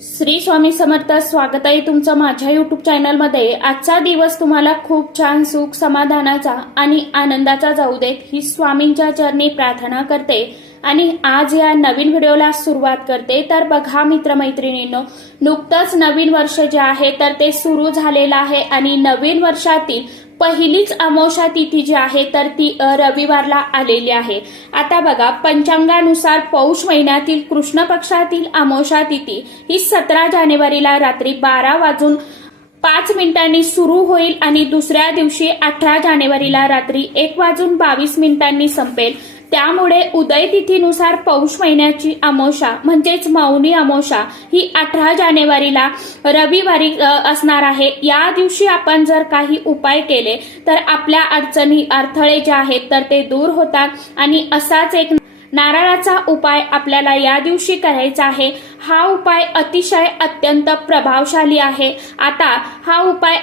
श्री स्वामी समर्थ. स्वागत आहे तुमचं माझ्या युट्यूब चॅनलमध्ये. आजचा दिवस तुम्हाला खूप छान सुख समाधानाचा आणि आनंदाचा जाऊ देत ही स्वामींच्या चरणी प्रार्थना करते आणि आज या नवीन व्हिडिओला सुरुवात करते. तर बघा मित्रमैत्रिणींनो, नुकतंच नवीन वर्ष जे आहे तर ते सुरू झालेलं आहे आणि नवीन वर्षातील पहिलीच अमावस्या तिथी जी आहे तर ती रविवारला आलेली आहे. आता बघा, पंचांगानुसार पौष महिन्यातील कृष्ण पक्षातील अमावस्या तिथी ही 17 जानेवारीला रात्री 12:05 सुरू होईल आणि दुसऱ्या दिवशी 18 जानेवारीला रात्री 1:22 संपेल. त्यामुळे उदय तिथीनुसार पौष महिन्याची अमावस्या म्हणजेच मौनी अमावस्या ही 18 जानेवारीला रविवारी असणार आहे. या दिवशी आपण जर काही उपाय केले तर आपल्या अडचणी अडथळे जे आहेत तर ते दूर होतात आणि असाच एक नारळाचा उपाय आपल्याला या दिवशी करायचा आहे. हा उपाय अतिशय अत्यंत प्रभावशाली आहे. आता हा उपाय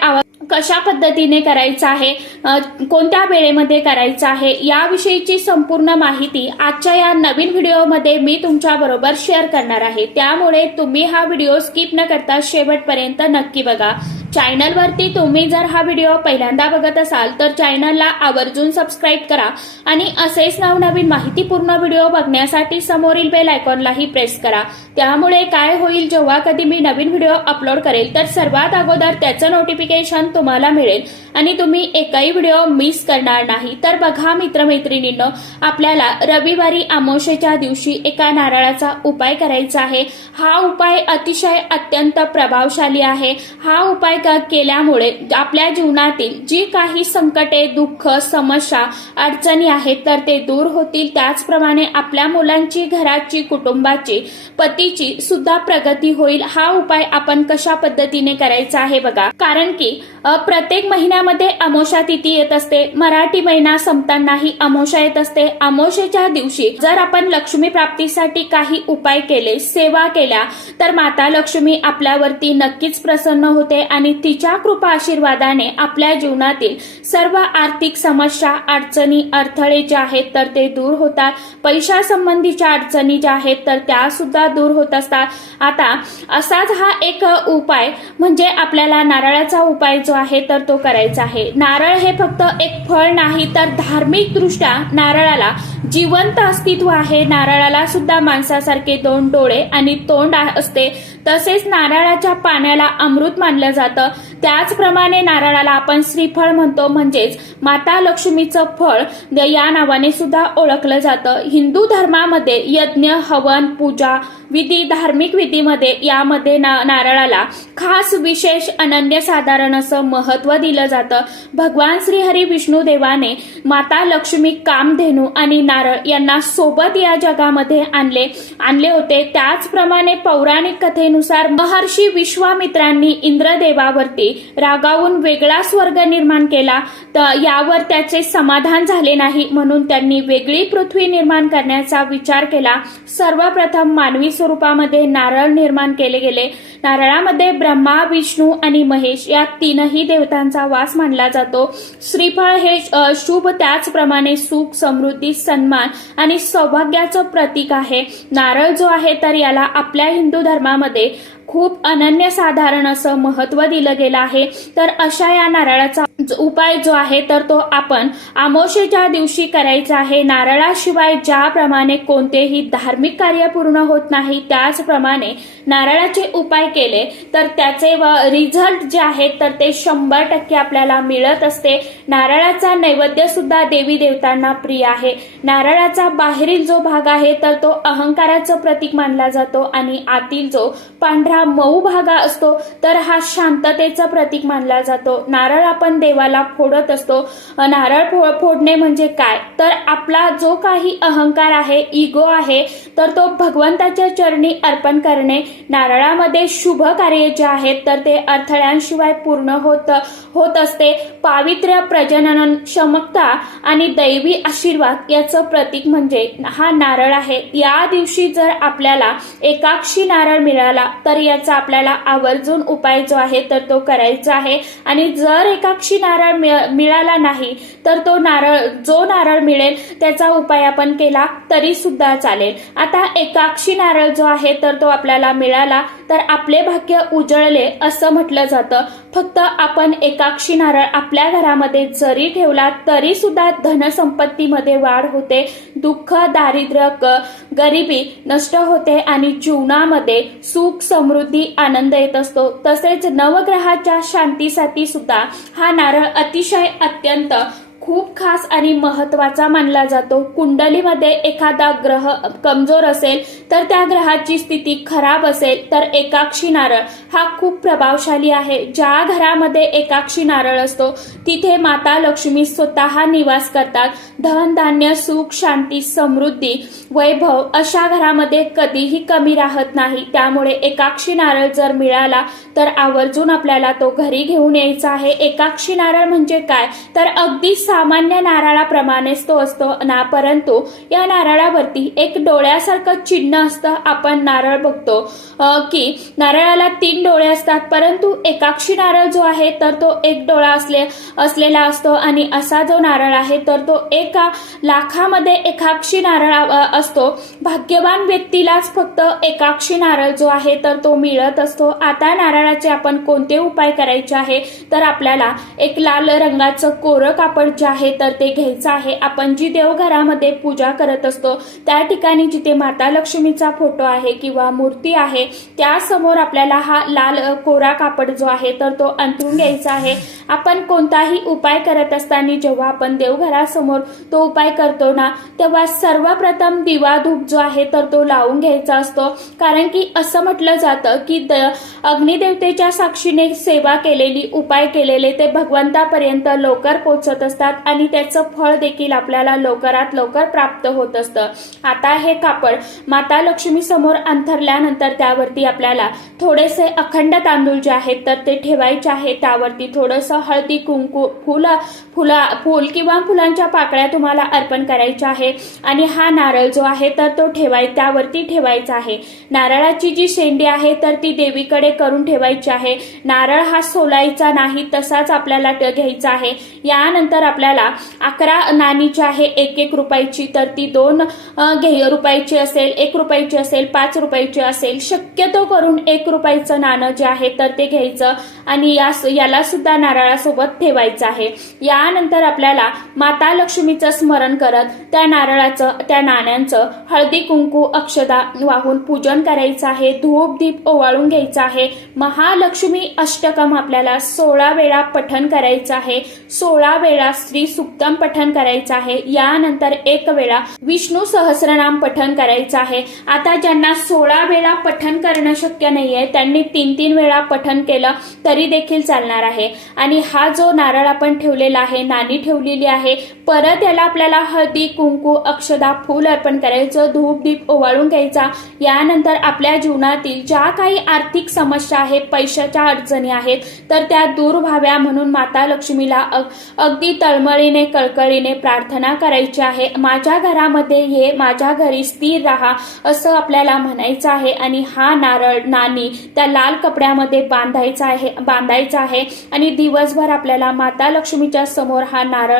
कशा पद्धतीने करायचा आहे, कोणत्या वेळेमध्ये करायचा आहे याविषयीची संपूर्ण माहिती आजच्या या नवीन व्हिडिओमध्ये मी तुमच्या बरोबर शेअर करणार आहे. त्यामुळे तुम्ही हा व्हिडिओ स्किप न करता शेवटपर्यंत नक्की बघा. चॅनलवरती तुम्ही जर हा व्हिडिओ पहिल्यांदा बघत असाल तर चॅनलला आवर्जून सबस्क्राईब करा आणि असेच नवनवीन माहितीपूर्ण व्हिडिओ बघण्यासाठी समोरील बेल आयकॉनलाही प्रेस करा. त्यामुळे काय होईल, जेव्हा कधी मी नवीन व्हिडिओ अपलोड करेल तर सर्वात अगोदर त्याचं नोटिफिकेशन तुम्हाला मिळेल आणि तुम्ही एकही व्हिडिओ मिस करणार नाही. तर बघा मित्रमैत्रिणींनो, आपल्याला रविवारी अमावस्येच्या दिवशी एका नारळाचा उपाय करायचा आहे. हा उपाय अतिशय अत्यंत प्रभावशाली आहे. हा उपाय केल्यामुळे आपल्या जीवनातील जी काही संकटे, दुःख, समस्या, अडचणी आहेत तर ते दूर होतील. त्याचप्रमाणे आपल्या मुलांची, घराची, कुटुंबाची, पतीची सुद्धा प्रगती होईल. हा उपाय आपण कशा पद्धतीने करायचा आहे बघा. कारण की प्रत्येक महिन्यामध्ये अमावस्या तिथी येत असते. मराठी महिना संपतानाही अमावस्या येत असते. अमावस्येच्या दिवशी जर आपण लक्ष्मी प्राप्तीसाठी काही उपाय केले, सेवा केल्या तर माता लक्ष्मी आपल्यावरती नक्कीच प्रसन्न होते आणि तिच्या कृपा आशीर्वादाने आपल्या जीवनातील सर्व आर्थिक समस्या, अडचणी, अडथळे जे आहेत तर ते दूर होतात. पैशा संबंधीच्या अडचणी ज्या आहेत तर त्या सुद्धा दूर होत असतात. आता असाच हा एक उपाय म्हणजे आपल्याला नारळाचा उपाय जो आहे तर तो करायचा आहे. नारळ हे फक्त एक फळ नाही तर धार्मिक दृष्ट्या नारळाला जिवंत अस्तित्व आहे. नारळाला सुद्धा माणसासारखे 2 डोळे आणि तोंड असते. तसेच नारळाच्या पाण्याला अमृत मानलं जातं. त्याचप्रमाणे नारळाला आपण श्रीफळ म्हणतो, म्हणजेच माता लक्ष्मीचं फळ या नावाने सुद्धा ओळखलं जातं. हिंदू धर्मामध्ये यज्ञ, हवन, पूजा विधी, धार्मिक विधीमध्ये यामध्ये नारळाला खास, विशेष, अनन्यसाधारण असं महत्व दिलं जातं. भगवान श्री हरी विष्णू देवाने माता लक्ष्मी, कामधेनू आणि नारळ यांना सोबत या जगामध्ये आणले होते. त्याचप्रमाणे पौराणिक कथेनुसार महर्षी विश्वामित्रांनी इंद्रदेवावरती रागावून वेगळा स्वर्ग निर्माण केला. यावर त्याचे समाधान झाले नाही म्हणून त्यांनी वेगळी पृथ्वी निर्माण करण्याचा विचार केला. सर्वप्रथम मानवी स्वरूपामध्ये नारळ निर्माण केले गेले. नारळामध्ये ब्रह्मा, विष्णू आणि महेश या 3ही देवतांचा वास मानला जातो. श्रीफळ हे शुभ, त्याचप्रमाणे सुख, समृद्धी, सन्मान आणि सौभाग्याचं प्रतीक आहे. नारळ जो आहे तर याला आपल्या हिंदू धर्मामध्ये खूप अनन्यसाधारण असं महत्व दिलं गेलं आहे. तर अशा या नारळाचा उपाय जो आहे तर तो आपण अमावस्येच्या दिवशी करायचा आहे. नारळाशिवाय ज्याप्रमाणे कोणतेही धार्मिक कार्य पूर्ण होत नाही, त्याचप्रमाणे नारळाचे उपाय केले तर त्याचे रिझल्ट जे आहेत तर ते 100% आपल्याला मिळत असते. नारळाचा नैवेद्य सुद्धा देवी देवतांना प्रिय आहे. नारळाचा बाहेरील जो भाग आहे तर तो अहंकाराचं प्रतीक मानला जातो आणि आतील जो पांढरा मऊ भाग असतो तर हा शांततेचं प्रतीक मानला जातो. नारळ आपण देवाला फोडत असतो. नारळ फोडणे म्हणजे काय, तर आपला जो काही अहंकार आहे, इगो आहे तर तो भगवंताच्या चरणी अर्पण करणे. नारळामध्ये शुभ कार्य जे आहेत तर ते अडथळ्यांशिवाय पूर्ण होत असते. पावित्र्य, प्रजनन, क्षमता आणि दैवी आशीर्वाद याचं प्रतीक म्हणजे हा नारळ आहे. या दिवशी जर आपल्याला एकाक्षी नारळ मिळाला तर याचा आपल्याला आवर्जून उपाय जो आहे तर तो करायचा आहे. आणि जर एकाक्षी एकाक्षी नारळ मिळाला नाही तर जो नारळ मिळेल त्याचा उपाय आपण केला तरी सुद्धा चालेल. आता एकाक्षी नारळ जो आहे तर तो आपल्याला मिळाला तर आपले भाग्य उजळले असं म्हटलं जातं. फक्त आपण एकाक्षी नारळ आपल्या घरामध्ये जरी ठेवला तरी सुद्धा धनसंपत्तीमध्ये वाढ होते, दुःख दारिद्र्य गरिबी नष्ट होते आणि जीवनामध्ये सुख समृद्धी आनंद येत असतो. तसेच नवग्रहाच्या शांतीसाठी सुद्धा हा नारळ अतिशय अत्यंत खूप खास आणि महत्वाचा मानला जातो. कुंडलीमध्ये एखादा ग्रह कमजोर असेल तर त्या ग्रहाची स्थिती खराब असेल तर एकाक्षी नारळ हा खूप प्रभावशाली आहे. ज्या घरामध्ये एकाक्षी नारळ असतो तिथे माता लक्ष्मी स्वतः निवास करतात. धन धान्य सुख शांती समृद्धी वैभव अशा घरामध्ये कधीही कमी राहत नाही. त्यामुळे एकाक्षी नारळ जर मिळाला तर आवर्जून आपल्याला तो घरी घेऊन यायचा आहे. एकाक्षी नारळ म्हणजे काय तर अगदी सामान्य नारळाप्रमाणेच तो असतो ना, परंतु या नारळावरती एक डोळ्यासारखं चिन्ह असतं. आपण नारळ बघतो की नारळाला 3 डोळे असतात, परंतु एकाक्षी नारळ जो आहे तर तो एक डोळा असलेला असतो आणि असा जो नारळ आहे तर तो 1 लाखामध्ये एकाक्षी नारळ असतो. भाग्यवान व्यक्तीलाच फक्त एकाक्षी नारळ जो आहे तर तो मिळत असतो. आता नारळाचे आपण कोणते उपाय करायचे आहे तर आपल्याला एक लाल रंगाचं कोरं कापड जे आहे तर ते घ्यायचं आहे. आपण जी देवघरामध्ये पूजा करत असतो त्या ठिकाणी जिथे माता लक्ष्मीचा फोटो आहे किंवा मूर्ती आहे त्या समोर आपल्याला हा लाल कोरा कापड जो आहे तर तो अंथरून घ्यायचा आहे. आपण कोणताही उपाय करत असताना जेव्हा आपण देवघरासमोर तो उपाय करतो ना तेव्हा सर्वप्रथम दिवा धूप जो आहे तर तो लावून घ्यायचा असतो. कारण की असं म्हटलं जातं की अग्निदेवतेच्या साक्षीने सेवा केलेली उपाय केलेले ते भगवंतापर्यंत लवकर पोहोचत असतात आणि त्याचं फळ देखील आपल्याला लवकरात लवकर प्राप्त होत असतं. आता हे कापड माता लक्ष्मी समोर अंथरल्यानंतर त्यावरती आपल्याला थोडेसे अखंड तांदूळ जे आहेत तर ते ठेवायचे आहे. त्यावरती थोडंसं हळदी कुंकू फूल किंवा फुलांच्या पाकळ्या तुम्हाला अर्पण करायच्या आहे आणि हा नारळ जो आहे तर तो त्यावरती ठेवायचा आहे. नारळाची जी शेंडी आहे तर ती देवीकडे करून ठेवायची आहे. नारळ हा सोलायचा नाही, तसाच आपल्याला घ्यायचा आहे. यानंतर आपल्याला 11 नाणी जी आहे 1-1 रुपयाची तर ती 2 रुपयाची असेल, 1 रुपयाची असेल, 5 रुपयाची असेल, शक्यतो करून 1 रुपयाचं नाणं जे आहे तर ते घ्यायचं आणि याला सुद्धा नारळासोबत ठेवायचं आहे. यानंतर आपल्याला माता लक्ष्मीचं स्मरण करत त्या नाण्यांचं हळदी कुंकू अक्षदा वाहून पूजन करायचं आहे. धूप दीप ओवाळून घ्यायचा आहे. महालक्ष्मी अष्टकम आपल्याला 16 वेळा पठण करायचं आहे. 16 वेळा श्री सुक्तम पठण करायचं आहे. यानंतर 1 वेळा विष्णू सहस्रनाम पठण करायचं आहे. आता ज्यांना 16 वेळा पठण करणं शक्य नाहीये त्यांनी 3-3 वेळा पठण केलं तरी देखील चालणार आहे. आणि हा जो नारळ आपण ठेवलेला आहे, नाणी ठेवलेली आहे, परत याला आपल्याला हळदी कुंकू अक्षदा फूल अर्पण करायचं, धूप दीप ओवाळून घ्यायचा. यानंतर आपल्या जीवनातील ज्या काही आर्थिक समस्या आहेत, पैशाच्या अडचणी आहेत तर त्या दूर व्हाव्या म्हणून माता लक्ष्मीला अगदी तळमळीने कळकळीने प्रार्थना करायची आहे. माझ्या घरामध्ये ये, माझ्या घरी स्थिर राहा असं आपल्याला म्हणायचं आहे. आणि हा नारळ नाणी त्या लाल कपड्यामध्ये बांधायचा आहे आणि दिवसभर आपल्याला माता लक्ष्मीच्या समोर हा नारळ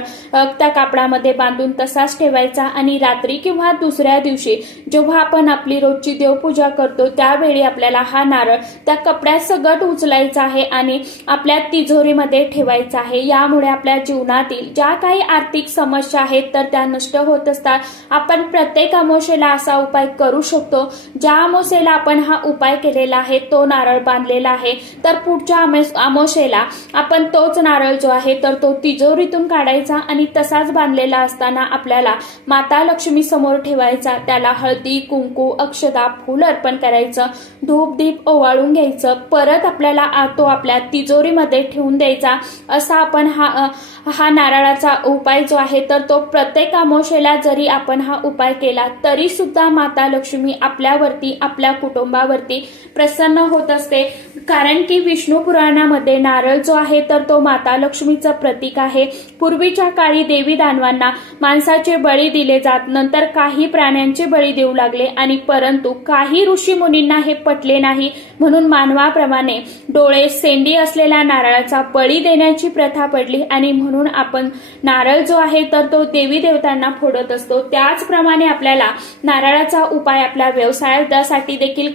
त्या कापडामध्ये बांधून तसाच ठेवायचा. आणि रात्री किंवा दुसऱ्या दिवशी जेव्हा आपण आपली रोजची देवपूजा करतो त्यावेळी आपल्याला हा नारळ त्या कपड्यात सगट उचलायचा आहे आणि आपल्या तिजोरीमध्ये ठेवायचा आहे. यामुळे आपल्या जीवनातील ज्या काही आर्थिक समस्या आहेत तर त्या नष्ट होत असतात. आपण प्रत्येक अमावस्येला असा उपाय करू शकतो. ज्या अमावस्येला आपण हा उपाय केलेला आहे तो नारळ बांधलेला आहे तर पुढच्या अमावस्येला आपण तोच नारळ जो आहे तर तो तिजोरीतून काढायचा आणि तसाच बांधलेला असताना आपल्याला माता लक्ष्मी समोर ठेवायचा. त्याला हळदी कुंकू अक्षदा फूल अर्पण करायचं, धूप दीप ओवाळून घ्यायचं. परत आपल्याला तो आपल्या तिजोरीमध्ये ठेवून द्यायचा. असा आपण हा नारळ नारळाचा उपाय जो आहे तर तो प्रत्येक अमावस्येला जरी आपण हा उपाय केला तरी सुद्धा माता लक्ष्मी आपल्यावरती आपल्या कुटुंबावरती प्रसन्न होत असते। कारण की विष्णू पुराणामध्ये नारळ जो आहे तर तो माता लक्ष्मीचं प्रतीक आहे। पूर्वीच्या काळी देवी दानवांना माणसाचे बळी दिले जात, नंतर काही प्राण्यांचे बळी देऊ लागले आणि परंतु काही ऋषी मुनींना हे पटले नाही, म्हणून मानवाप्रमाणे डोळे सेंडी असलेल्या नारळाचा बळी देण्याची प्रथा पडली आणि म्हणून आपण नारळ जो आहे तर तो देवी देवतांना फोडत असतो। त्याचप्रमाणे आपल्याला नारळाचा उपाय आपल्या व्यवसायासाठी देखील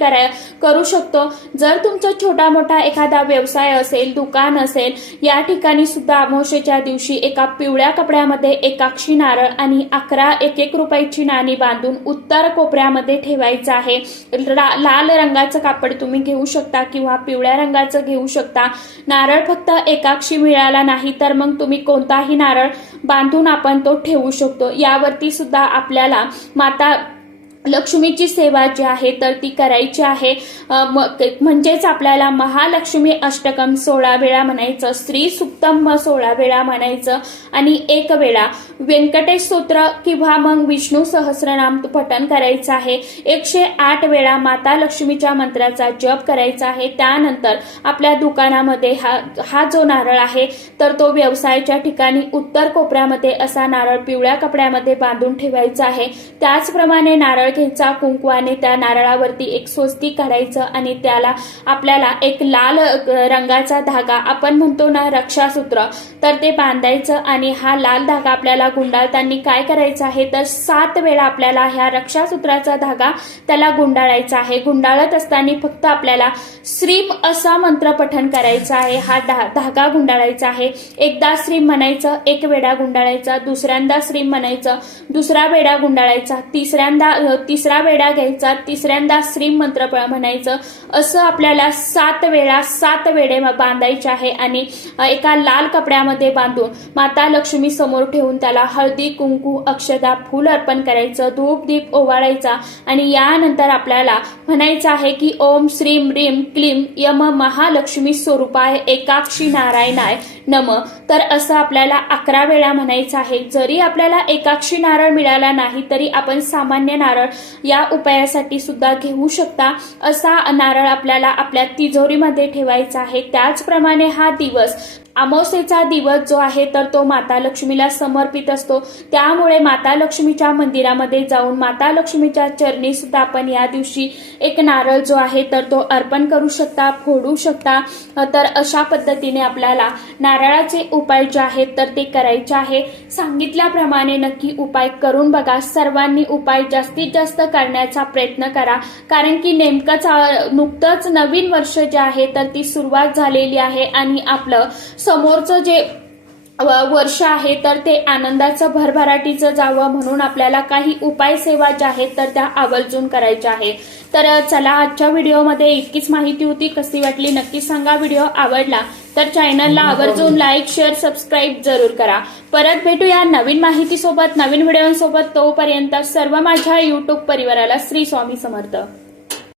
करू शकतो। जर तुमचा छोटा मोठा एखादा व्यवसाय असेल, दुकान असेल, या ठिकाणी सुद्धा अमावस्येच्या दिवशी एका पिवळ्या कपड्यामध्ये एकाक्षी नारळ आणि 11 1-1 रुपयाची नाणी बांधून उत्तर कोपऱ्यामध्ये ठेवायचं आहे। लाल रंगाचं कापड तुम्ही घेऊ शकता किंवा पिवळ्या रंगाचं घेऊ शकता। नारळ फक्त एकाक्षी मिळाला नाही तर मग तुम्ही कोणताही नारळ बांधून आपण तो ठेवू शकतो। यावरती सुद्धा आपल्याला माता लक्ष्मीची सेवा जी आहे तर ती करायची आहे। म्हणजेच आपल्याला महालक्ष्मी अष्टकम 16 वेळा म्हणायचं, श्री सुक्तम 16 वेळा म्हणायचं आणि 1 वेळा व्यंकटेश स्तोत्र किंवा मग विष्णू सहस्रनाम पठण करायचं आहे। 108 वेळा माता लक्ष्मीच्या मंत्राचा जप करायचा आहे। त्यानंतर आपल्या दुकानामध्ये हा जो नारळ आहे तर तो व्यवसायाच्या ठिकाणी उत्तर कोपऱ्यामध्ये असा नारळ पिवळ्या कपड्यामध्ये बांधून ठेवायचा आहे। त्याचप्रमाणे नारळ घ्यायचा, कुंकवाने त्या नारळावरती एक स्वस्तिक काढायचं आणि त्याला आपल्याला एक लाल रंगाचा धागा, आपण म्हणतो ना रक्षासूत्र, तर ते बांधायचं आणि हा लाल धागा आपल्याला गुंडाळताना काय करायचं आहे तर 7 वेळा आपल्याला ह्या रक्षासूत्राचा धागा त्याला गुंडाळायचा आहे। गुंडाळत असताना फक्त आपल्याला श्रीम असा मंत्र पठण करायचा आहे। हा धागा गुंडाळायचा आहे। एकदा श्रीम म्हणायचं, 1 वेळा गुंडाळायचा, दुसऱ्यांदा श्रीम म्हणायचं, दुसरा वेळा गुंडाळायचा, तिसरा वेळा घ्यायचा, तिसऱ्यांदा श्रीम मंत्र म्हणायचं। असं आपल्याला 7 वेळा 7 वेळे बांधायचे आहे आणि एका लाल कपड्यामध्ये बांधून माता लक्ष्मी समोर ठेवून त्याला हळदी कुंकू अक्षदा फूल अर्पण करायचं, धूप दीप ओवाळायचा आणि यानंतर आपल्याला म्हणायचं आहे की ओम श्रीम ह्रीम क्लीम यम महालक्ष्मी स्वरूपाय एकाक्षी नारायणाय नम। तर असं आपल्याला 11 वेळा म्हणायचं आहे। जरी आपल्याला एकाक्षी नारळ मिळाला नाही तरी आपण सामान्य नारळ या उपायासाठी सुद्धा घेऊ शकता। असा नारळ आपल्याला आपल्या तिजोरीमध्ये ठेवायचा आहे। त्याचप्रमाणे हा दिवस अमावस्येचा दिवस जो आहे तर तो माता लक्ष्मीला समर्पित असतो। त्यामुळे माता लक्ष्मीच्या मंदिरामध्ये जाऊन माता लक्ष्मीच्या चरणी सुद्धा आपण या दिवशी एक नारळ जो आहे तर तो अर्पण करू शकता, फोडू शकता। तर अशा पद्धतीने आपल्याला नारळाचे उपाय जे आहेत तर ते करायचे आहे। सांगितल्याप्रमाणे नक्की उपाय करून बघा। सर्वांनी उपाय जास्तीत जास्त करण्याचा प्रयत्न करा, कारण की नेमकंच नुकतंच नवीन वर्ष जे आहे तर ती सुरुवात झालेली आहे आणि आपलं समोरचं जे वर्ष आहे तर ते आनंदाचं भरभराटीचं जावं म्हणून आपल्याला काही उपाय सेवा ज्या आहेत तर त्या आवर्जून करायच्या आहे। तर चला, आजच्या व्हिडिओमध्ये इतकीच माहिती होती। कशी वाटली नक्की सांगा। व्हिडिओ आवडला तर चॅनलला आवर्जून लाईक शेअर सबस्क्राईब जरूर करा। परत भेटूया नवीन माहितीसोबत, नवीन व्हिडिओसोबत। तोपर्यंत सर्व माझ्या YouTube परिवाराला श्री स्वामी समर्थ।